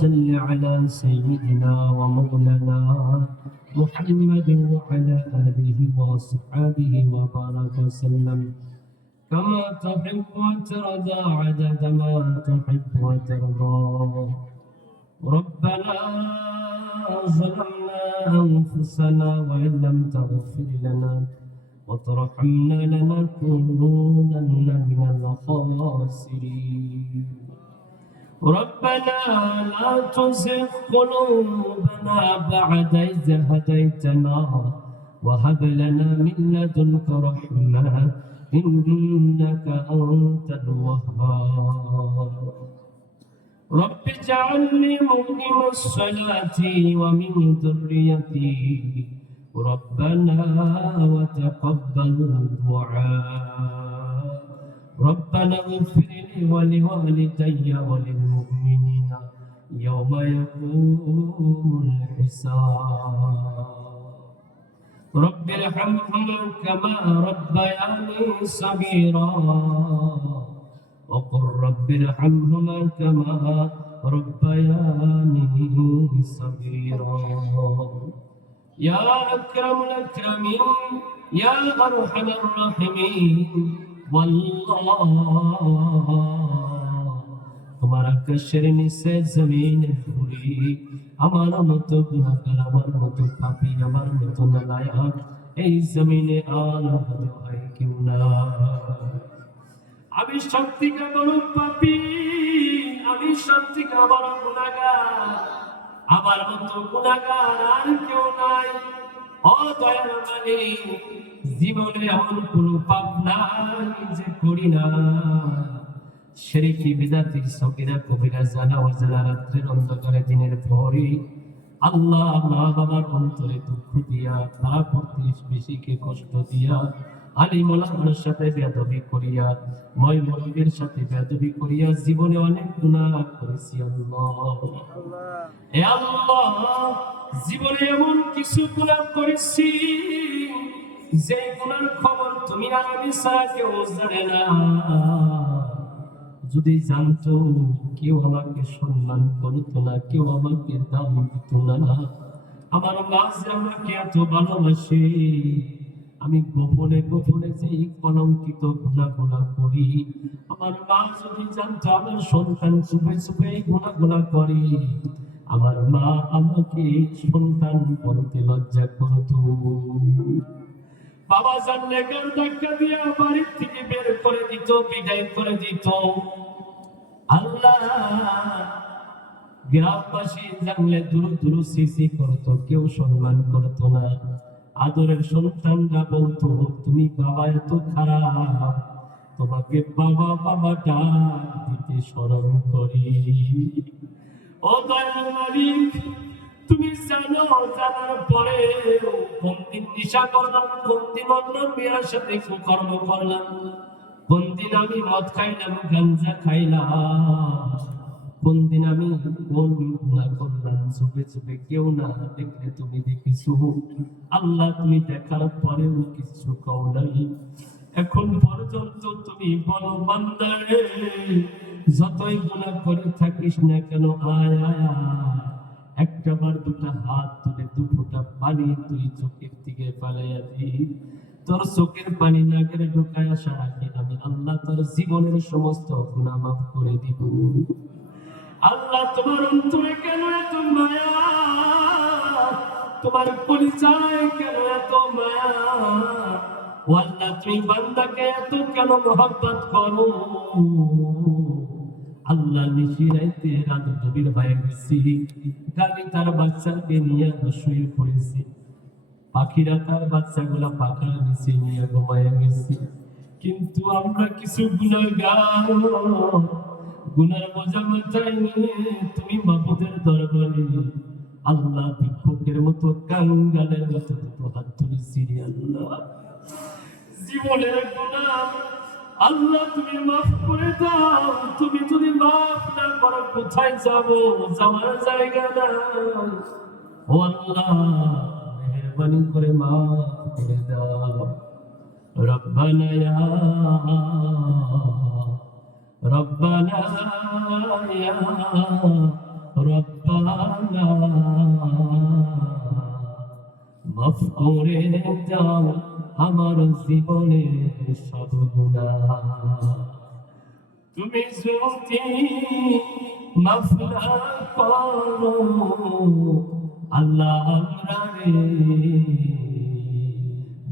صل على سيدنا ومولانا محمد وعلى آله وصحبه وبارك وسلم كما تحب وترضى عدد ما تحب وترضى. ربنا ظلمنا أنفسنا وإن لم تغفر لنا وترحمنا لنكونن من الخاسرين. ربنا لا تزغ قلوبنا بعد إذ هديتنا وهب لنا من لدنك رحمة إنك أنت الوهاب. رب اجعلني مقيم الصلاة ومن ذريتي ربنا وتقبل دعاء. ربنا اغفر لي ولوالدي وللمؤمنين يوم يقوم الحساب. رب ارحمهما كما ربياني صغيرا وقل رب ارحمهما كما ربياني صغيرا. يا أكرم الأكرمين يا أرحم الراحمين والله তোমার আকাশের নিচে জমিনে ঘুরি আমার মতো গুনাহগার আমার মতো পাপী আমার মতো নালায়েক এই জমিনে আর হয় কেউ না। আমি সত্যিকার বড় পাপী, আমি সত্যিকার বড় গুনাহগার, আমার মতো গুনাহগার আর কেউ নাই। ও দয়ার মালিক, জীবনে এমন কোনো পাপ নাই যে করি না। শিরকি বিদআতি সগীরা কবিরা জানা অজানা রাত্রির অন্ধকারে দিনের ভোরে আল্লাহ মা বাবার অন্তরে দুঃখ দিয়া তারা প্রতিবেশীকে কষ্ট দিয়া আলিম ওলামার সাথে বেয়াদবি করিয়া ময় মুরব্বির সাথে বেয়াদবি করিয়া জীবনে অনেক গুনাহ করেছি আল্লাহ। এ আল্লাহ, জীবনে এমন কিছু গুনাহ করেছি যে গুনার খবর তুমি আর আমি ছাড়া কেউ জানে না। যদি জানতো কেউ আমাকে সম্মান করতো না, কেউ আমাকে দাম দিত না। আমার মা যে আমাকে এত ভালোবাসে, আমি গোপনে গোপনে যে কলঙ্কিত গুনাহগুলো করি, আমার মা যদি জানতো আমার সন্তান চুপে চুপে এই গুনাহগুলো করে, আমার মা আমাকে সন্তান বলতে লজ্জা করতো। বাবা জানলে গান ধাক্কা দিয়ে বাড়ির থেকে বের করে দিত, বিদায় করে দিত। আল্লাহ, গ্রামবাসী জানলে দূর দূর সিসি করতো, কেউ সম্মান করতো না। আদরের সন্তানরা বলতো তুমি বাবা এত খারাপ, তোমাকে বাবা বাবা ডাক দিতে শরম করি। ও দয়ার মালিক, তুমি জানো, জানার পরে কোন দিন নেশা করলাম, কোন দিন অন্য মেয়ের সাথে কুকর্ম করলাম, কোন দিন আমি মদ খাইলাম, গাঞ্জা খাইলাম, কোন দিন আমি কোন গুনাহ করলাম চুপে চুপে কেউ না দেখলে তুমি দেখিছো। আল্লাহ, তুমি দেখার পরেও কিছু কও নাই। এখন পর্যন্ত তুমি বলো বান্দারে, যতই গুনাহ করে থাকিস না কেন, আয় আয় একটা বার দুটা হাত তুলে দু ফোঁটা পানি তুই চোখের দিকে পালাইয়া দি। তোর চোখের পানি নাকের ঢোকায় আসা রাখি আমি আল্লাহ তোর জীবনের সমস্ত গুনাহ মাফ করে দিব। আল্লাহ, তোমার অন্তরে কেন এত মায়া, তোমার কলিজায় কেন এত মায়া? ও আল্লাহ, তুমি বান্দাকে এত কেন মহব্বত করো? আল্লাহ, নিশি রাইতে রাত গভীর হয়ে গেছি, গাড়ি তার বাচ্চাকে নিয়ে শুয়ে পড়েছি, পাখিরা তার বাচ্চাগুলা পাখার নিচে নিয়ে ঘুমায় গেছি। কিন্তু আমরা কিছু গুনাহগার, গুনার বোঝা মাথায় নিয়ে তুমি মাবুদের দরবারে আল্লাহ ভিক্ষুকের মতো কাঙ্গালের মতো হাত তুলেছি। আল্লাহ, জীবনের গুনাহ আল্লাহ তুমি মাফ করে দাও। তুমি যদি মাফ না করো কোথায় যাবো? যাওয়ার জায়গা নাই। ও আল্লাহ, মেহেরবানি করে মাফ করে দাও। রব্বানা ইয়া রব্বানা ইয়া রব করে দাও আমার জীবনের সব গুনাহ। তুমি যদি মাফ না করো আল্লাহ আমরারে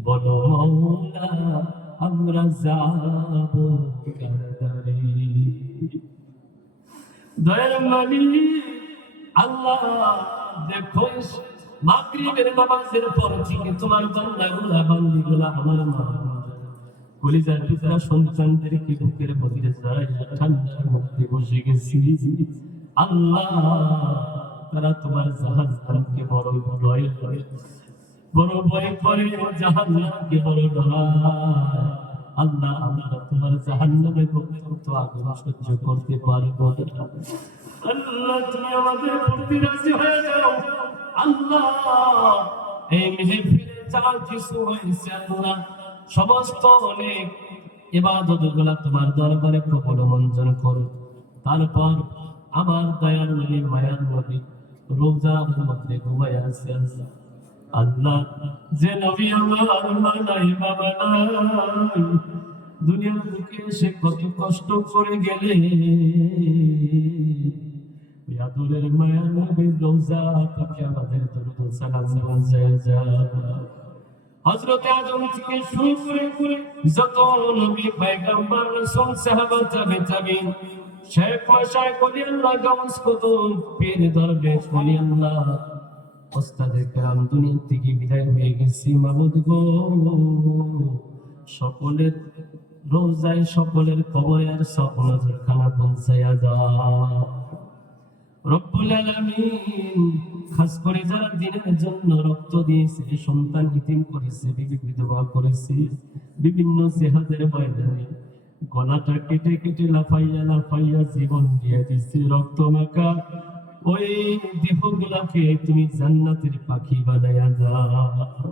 বলো মওলা আমরা যাব কারাগারে। দয়ার মালিক আল্লাহ দেখো মাগরিবের নামাজের পর থেকে তোমার বান্দাগুলা বান্দিগুলা আমার মা কলিজার পিতা সন্তানদেরকে বুকের মধ্যে যায় ঠান্ডার মধ্যে বসে গেছি আল্লাহ তারা তোমার জাহান্নামকে বড় ভয় করে, বড় ভয় করে জাহান্নামকে বড় ডরায়। আল্লাহ আমরা তোমার জাহান্নামের অত্যন্ত আগুন সহ্য করতে পারবো না। আল্লাহ তুমি আমাদের প্রতি রাজি হয়ে যাও। আল্লাহ এই মেহফিলে যা কিছু হয়েছে আল্লাহ সমস্ত অনেক ইবাদতগুলো তোমার দরবারে কবুল মঞ্জুর করো। তারপর আমার দয়ার নবী মায়ার নবী রোজার মধ্যে ঘুমায় আছে আল্লাহ যে নবী আমার মা নাই বাবা নাই দুনিয়ার বুকে সে কত কষ্ট করে গেলে আদরের মায়ার নবী রোজা থেকে আমাদের দরুদ সালাম পৌঁছায় যায়। হযরতে আদম থেকে শুরু করে যত নবী পয়গম্বর রাসূল সাহাবা তাবেঈন শেখ মাশায়েখ ওলি আল্লাহ গাউস কুতুব পীর দরবেশ ওলি আল্লাহ ওস্তাদে কেরাম দুনিয়া থেকে বিদায় হয়ে গেছে। মাবুদ গো সকলের রোজায় সকলের কবরে আর সব নজরখানা পৌঁছায়া দাও রব্বুল আলামিন। খাস করে যারা দিনের জন্য রক্ত দিয়েছে, সন্তান ইতিম করেছে, বিধবা করেছে, বিভিন্ন জিহাদের ময়দানে গলাটা কেটে কেটে লাফাইয়া জীবন দিয়ে দিচ্ছে, রক্ত মাখা ওই দেহগুলাকে তুমি জান্নাতের পাখি বানায়া দাও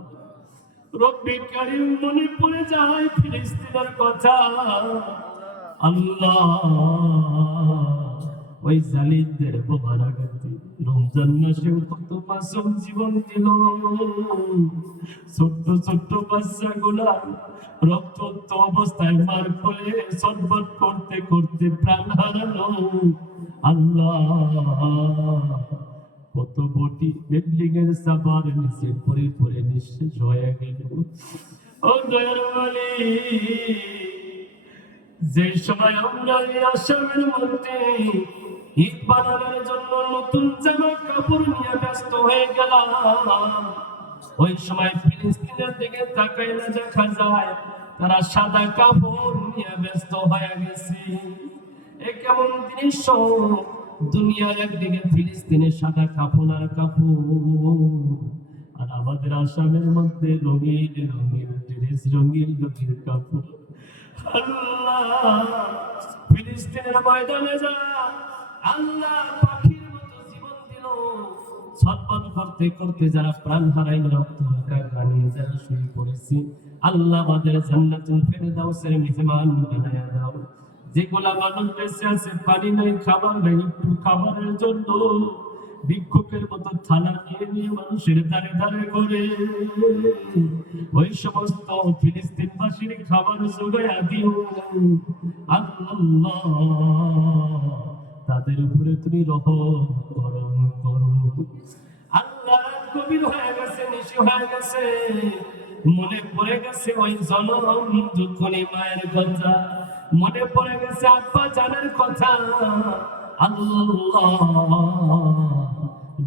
রব্বি কারীম। মনে পড়ে যায় ফিলিস্তিনের কথা আল্লাহ, ওই জালিমদের বোমারাঘাতে রমজান মাসে কত মাসুম জীবন দিল, ছোট্ট ছোট্ট বাচ্চাগুলা রক্তাক্ত অবস্থায় মার করে ছটফট করতে করতে প্রাণ হারালো আল্লাহ। কত বটি বিল্ডিং এর চাপার নিচে পড়ে পড়ে নিঃশেষ হয়ে গেল। ও দয়ার মালিক, যে সময় আমরা এই আসামের মধ্যে ঈদ বানানোর জন্য নতুন জামা কাপড় নিয়ে ব্যস্ত হয়ে গেলাম, ওই সময় ফিলিস্তিনের দিকে তাকাই না দেখা যায় তারা সাদা কাপড় নিয়ে ব্যস্ত হয়ে গেছে। এ কেমন দৃশ্য! দুনিয়ার একদিকে ফিলিস্তিনের সাদা কাপড় আর কাপড়, আর আমাদের আসামের মধ্যে রঙিন রঙিন ড্রেস, রঙিন রঙিন কাপড়। আল্লাহ ফিলিস্তিনের ময়দানে যা আল্লাহ পাখির মতো জীবন দিল, ছটফট করতে করতে যারা প্রাণ হারাইল, রক্ত বানিয়ে যারা শুয়ে পড়েছি, আল্লাহ আমাদের জান্নাতুল ফেরদাউসের মেহমান বানায়া দাও। যেগুলা মানুষ বেঁচে আছে, পানি নাই, খাবার নাই, একটু খাবারের জন্য ভিক্ষুকের মতো থালা নিয়ে নিয়ে মানুষের দ্বারে দ্বারে করে ওই সমস্ত ফিলিস্তিনবাসীর খাবার জোগায়া দিও আল্লাহ। তাদের উপরে তুমি রহম করো আল্লাহ। কবির হয়ে গেছে, নিশি হয়ে গেছে, মনে পড়ে গেছে ওই জনম দুঃখনী মায়ের কথা, মনে পড়ে গেছে আব্বা জানের কথা আল্লাহ।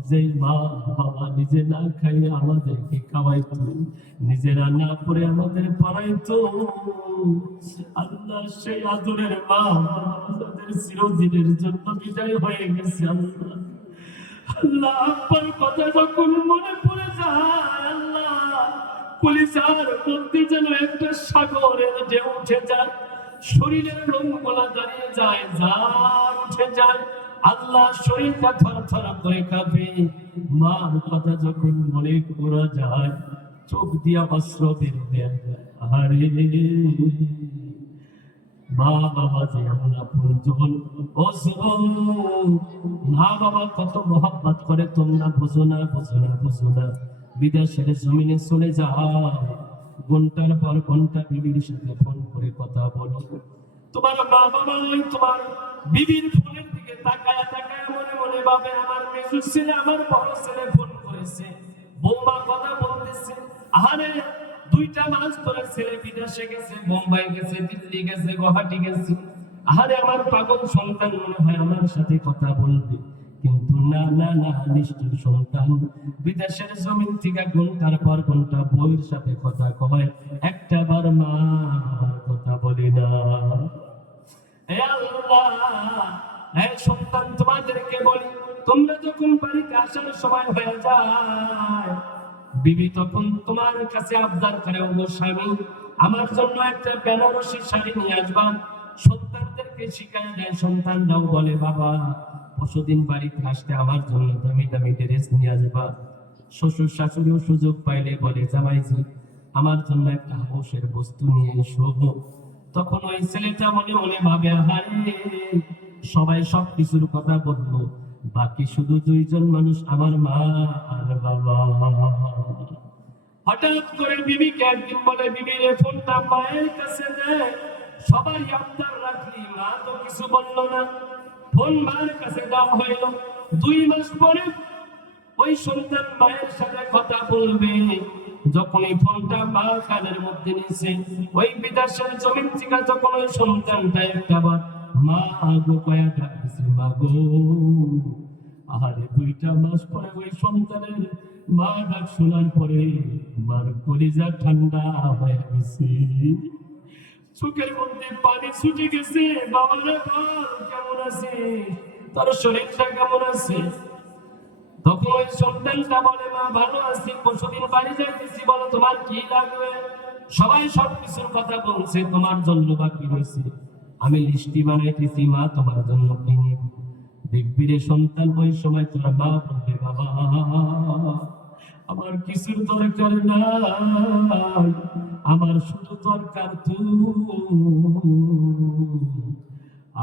যে মা বাবা নিজে না খাইয়ে আমাদেরকে খাওয়াইতো, নিজেরা না পড়ে আমাদের পড়াইতো আল্লাহ, সেই আদরের মা আমাদের চিরদিনের জন্য বিদায় হয়ে গেছে আল্লাহ। আল্লাহ আব্বার কথা যখন মনে পড়ে যায় আল্লাহ, কলিজার মধ্যে যেন একটা সাগরের ঢেউ উঠে যায়, শরীরের লোমগুলা দাঁড়িয়ে যায়, জান উঠে যায় আল্লাহ, শরীরটা থরথর করে কাঁপে। মার কথা যখন মনে করা যায়, চোখ দিয়া অস্ত্র বের হয়ে যায়। আরে মা বাবা যে এমন আপনজন, ও জীবন মা বাবা কত মহব্বত করে তোমরা বুঝো না। বিদেশের জমিনে চলে যাও, ঘন্টার পর ঘন্টা বিবির সাথে ফোন করে কথা বলো। তোমার মা বাবা ওই তোমার বিবির ফোনের দিকে তাকায় তাকায় মনে মনে ভাবে আমার মেজু ছেলে আমার বড় ছেলে ফোন করেছে, বৌমা কথা বলতেছে। আরে 2টা মাস ধরে ছেলে বিদেশে গেছে, বোম্বাই গেছে, দিল্লি গেছে, গুয়াহাটি গেছে। আরে আমার পাগল সন্তান মনে হয় আমার সাথে কথা বলবে, কিন্তু না না না, নিষ্ঠুর সন্তান বিদেশের জমিন থেকে ঘন্টার পর ঘন্টা বউয়ের সাথে কথা কয়, একটা বার মা বাবার কথা বলে না। হে আল্লাহ, হে সন্তান তোমাদেরকে বলি, তোমরা যখন বাড়িতে আসার সময় হয়ে যায়, বিবি তখন তোমার কাছে আবদার করে, ওগো স্বামী আমার জন্য একটা বেনারসি শাড়ি নিয়ে আসবা। সন্তানদেরকে শিখায় দেয়, সন্তানরাও বলে বাবা পরশুদিন বাড়িতে আসতে আমার জন্য দামি দামি ড্রেস নিয়ে আসবা। শ্বশুর শাশুড়িও সুযোগ পাইলে বলে জামাইজি আমার জন্য একটা হাউসের বস্তু নিয়ে এসো। তখন ওই ছেলেটা মনে মনে ভাবে হারে সবাই সব কিছুর কথা বললো, বাকি শুধু 2জন মানুষ আমার মা আর বাবা। হঠাৎ করে বিবিকে একদিন বলে, বিবি রে ফোনটা মায়ের কাছে দে। সবাই আবদার রাখলি, মা তো কিছু বললো না। ফোন মায়ের কাছে দেওয়া হইল। 2 মাস পরে ওই সন্তান মায়ের সাথে কথা বলবে। যখন এই ফোনটা মা কানের মধ্যে নিয়েছে, ওই বিদেশের জমিন থেকে যখন ওই সন্তানটা একটা বার মা গো কয়া ডাকছে, মা গো। আরে 2টা মাস পরে ওই সন্তানের মা ডাক শোনার পরে মার কলিজা ঠান্ডা হয়ে গেছে, চোখের মধ্যে পানি ছুটে গেছে। বাবারে বল কেমন আছে, তোর শরীরটা কেমন আছে? তখন ওই সন্তানটা বলে মা ভালো আছি, পরশুদিন বাড়ি যাইতেছি, বলো তোমার কি লাগবে? সবাই সব কিছুর কথা বলছে, তোমার জন্য বাকি রয়েছে, আমি লিস্টি বানাইতেছি মা তোমার জন্য কি নিব। দেখবি রে সন্তান ওই সময় তোর মা বলবে বাবা আমার কিছুর দরকার নাই, আমার শুধু দরকার তুই।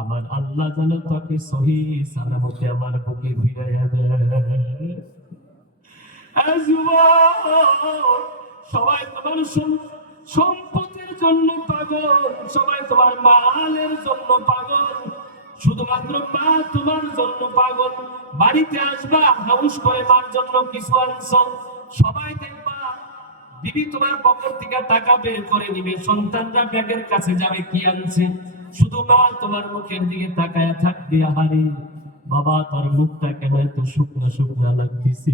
আমার আল্লাহ যেন তাকে সহি সালামতে আমার বুকে ফিরাইয়া দেয়। সবাই তোমার সম্পদের জন্য পাগল, সবাই তোমার মালের জন্য পাগল, শুধুমাত্র মা তোমার জন্য পাগল। বাড়িতে আসবা হাউস করে মার জন্য কিছু আনছো, সবাই দেখবা বিবি তোমার পকেট থেকে টাকা বের করে নিবে, সন্তানরা ব্যাগের কাছে যাবে কি আনছে, শুধু মা তোমার মুখের দিকে তাকায় থাকবে। আহারে বাবা তোর মুখটা কেন এত শুকনা শুকনা লাগতেছে,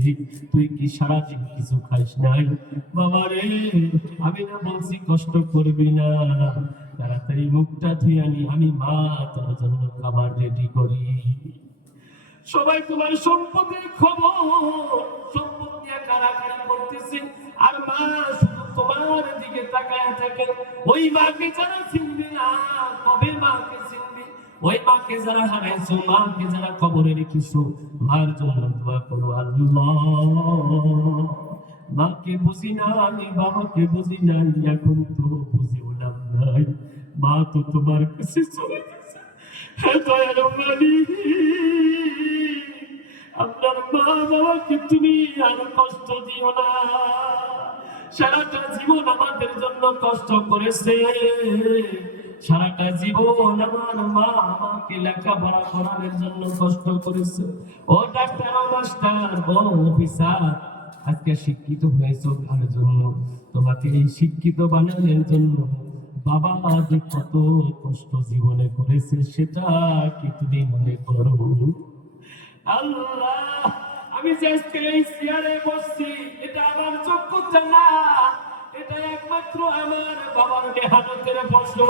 তুই কি সারাদিন কিছু খাইস নাই? বাবা রে আমি না বলছি কষ্ট করবি না, তাড়াতাড়ি মুখটা ধুয়ে আনি, আমি মা তোর জন্য খাবার রেডি করি। সবাই তোমার সম্পদের খবর, সম্পদ নিয়ে কারাকারি করতেছে, আর মা শুধু তোমার দিকে তাকায় থাকে। ওই মাকে যারা চিনবে না, কবে মাকে চিনবে? ওই মাকে যারা হারাইছো, মাকে যারা কবরে রেখেছো, মার জন্য দোয়া করো, আল্লাহ মাকে বুঝি না আমি, বাবাকে বুঝি নাই, এখন তো বুঝেও নাম নাই, মা তো তোমার কাছে চলে গেছে। হে দয়াল মালিক, আপনার মা বাবাকে তুমি আর কষ্ট দিও না, সারাটা জীবন আমাদের জন্য কষ্ট করেছে, সারাটা জীবন আমার মা আমাকে লেখাপড়া করানোর জন্য কষ্ট করেছে। ও ডাক্তার, ও মাস্টার, ও অফিসার, আজকে শিক্ষিত হয়েছো কার জন্য? তোমাকে এই শিক্ষিত বানানোর জন্য। বাবা যে কত কষ্ট জীবনে করেছে সেটা কি তুমি মনে করো? আল্লাহ আমি যে আজকে এই চেয়ারে বসছি এটা আমার যোগ্যতা না, এটা একমাত্র আমার বাবার মেহনতের ফসল,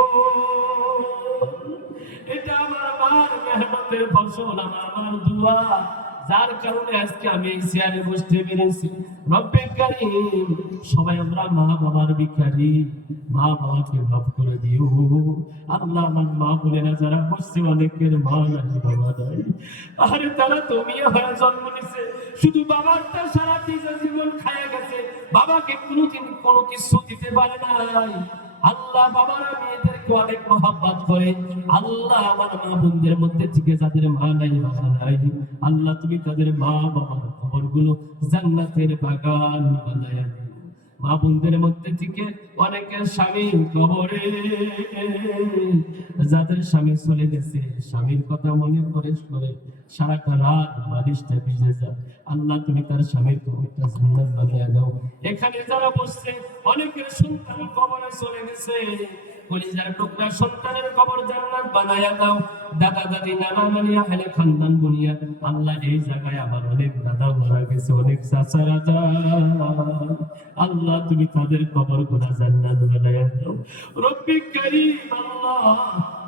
এটা আমার মার মেহনতের ফসল, আমার দোয়া, যার কারণে আজকে আমি এই চেয়ারে বসতে পেরেছি। রব্বে কারীম সবাই আমরা মা বাবার ভিখারি, মা বাবাকে মাফ করে দিও আল্লাহ। আমার মা বোনেরা যারা বসছে অনেকের মা নাই বাবা নাই, আরে তারা তো মেয়ে হয়ে জন্ম নিছে, শুধু বাবারটা সারা জীবন খায়া গেছে, বাবাকে কোনোদিন কোনো কিছু দিতে পারে নাই। আল্লাহ বাবারা মেয়েদেরকে অনেক মহব্বত করে, আল্লাহ আমার মা বোনদের মধ্যে থেকে যাদের মা নাই বাবা নাই, আল্লাহ তুমি তাদের মা বাবার কবরগুলো জান্নাতের বাগান বানায়া দিও। মা বোনদের মধ্যে থেকে অনেকের স্বামী কবরে, যাদের স্বামী চলে গেছে স্বামীর কথা মনে করে সারাটা রাত বালিশটা ভিজে যায়, আল্লাহ তুমি তার স্বামীর কবরটা জান্নাত বানিয়ে দাও। এখানে যারা বসছে অনেকের সন্তান কবরে চলে গেছে, কলিজার টুকরা সন্তানের কবর জান্নাত বানায়া দাও। দাদা দাদি নানা নানি আহলে খানদান বুনিয়া, আল্লাহ এই জায়গায় আমার অনেক দাদা মারা গেছে, অনেক চাচারা যায়, আল্লাহ তুমি তাদের কবর গুলা জান্নাত বানায়া দাও। রব্বি কারীম আল্লাহ,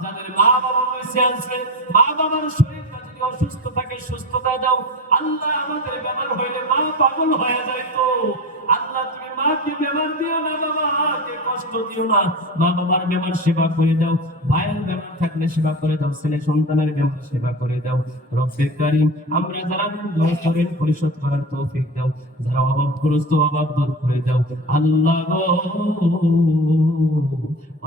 যাদের মা বাবা বেঁচে আছে, মা বাবার শরীরটা যদি অসুস্থ থাকে সুস্থতা দাও। আল্লাহ আমাদের বেমার হইলে মা পাগল হয়ে যায় তো, আল্লাহ তুমি মাকে বেমার দিও না, বাবাকে কষ্ট দিও না, মা বাবার বেমার সেবা করে দাও। ভাইয়ের বেমার থাকলে সেবা করে দাও, ছেলে সন্তানের বেমার সেবা করে দাও। রব্বে কারীম আমরা যারা দোয়া করেন পরিশোধ করার তৌফিক দাও, যারা অভাবগ্রস্ত অভাব দূর করে দাও। আল্লাহ গো,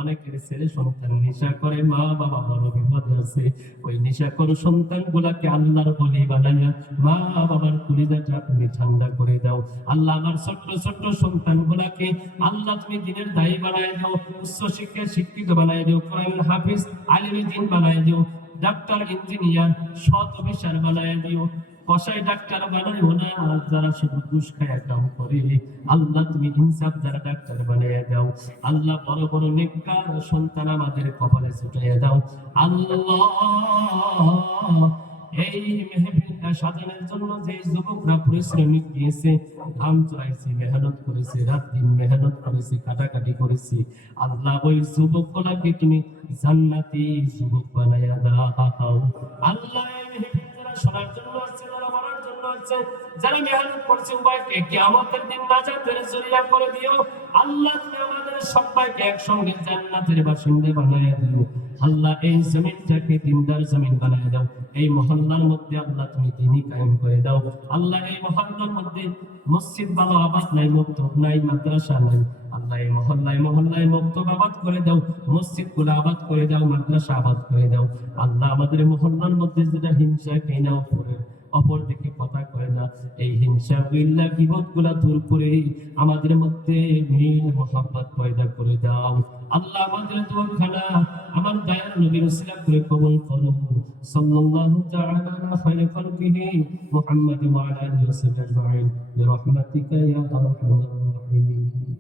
অনেকের ছেলে সন্তান নেশা করে, মা বাবা বড় বিপদে আছে, ওই নেশা করো সন্তান গুলাকে আল্লাহর বলি বানাইয়া মা বাবার কলিজাটা তুমি ঠান্ডা করে দাও। আল্লাহ আমার ছোট্ট ছোট্ট সন্তান গুলাকে আল্লাহ তুমি দিনের দায়ী বানাই দাও, উচ্চ শিক্ষায় শিক্ষিত বানাই দিও, কোরআন হাফিজ আলিমে দ্বীন বানাই দিও, ডাক্তার ইঞ্জিনিয়ার সৎ অফিসার বানাই দিও। কসাই ডাক্তার বানাইও না যারা শুধু ঘুষ খায় কাম করে, আল্লাহ তুমি ইনসাফ যারা ডাক্তার বানাইয়া দাও। আল্লাহ বড় বড় নেককার সন্তান আমাদের কপালে ছুটাইয়া দাও। আল্লাহ এই মেহফিলটা সাজানোর জন্য যে যুবকরা পরিশ্রমিক দিয়েছে, ঘাম চড়াইছে, মেহনত করেছে, রাত দিন মেহনত করেছে, কাটাকাটি করেছে, আল্লাহ ওই যুবকগুলাকে তুমি জান্নাতি যুবক বানাইয়া দাও। আল্লাহ এই মেহফিল যারা শোনার জন্য আছে, যারা মরার জন্য আছে, যারা মেহনত করছে, উভয়কে কিয়ামতের দিন নাজাতের জরিয়া করে দিও। আল্লাহ তুমি আমাদের সবাইকে একসঙ্গে জান্নাতের বাসিন্দা বানাইয়া দিও। আল্লাহ এই জমিনটাকে দিনদার জমিন বানায় দাও। এই মহল্লার মধ্যে আল্লাহ তুমি দ্বীনই কায়েম করে দাও। আল্লাহ এই মহল্লার মধ্যে মসজিদ ভালো আবাদ নাই, মক্তব নাই, মাদ্রাসা নাই, আল্লাহ এই মহল্লায় মহল্লায় মক্তব আবাদ করে দাও, মসজিদ গুলো আবাদ করে দাও, মাদ্রাসা আবাদ করে দাও। আল্লাহ আমাদের মহল্লার মধ্যে যেটা হিংসা ঘৃণা অপর দিকে কথা কয় না, এই হিংসা গিল্লা গীবত গুলা দূর করে আমাদের মধ্যে মিল মোহাব্বত পয়দা করে দাও। আল্লাহ আমাদের দোয়াখানা আমার দয়ার নবীর উসিলা করে কবুল করো। সাল্লাল্লাহু তাআলা আলা খায়রি খালকিহি মুহাম্মাদ ওয়া আলা আলিহি ওয়া সাহবিহি আজমাইন বিরহমাতিকা ইয়া আরহামার রাহিমিন।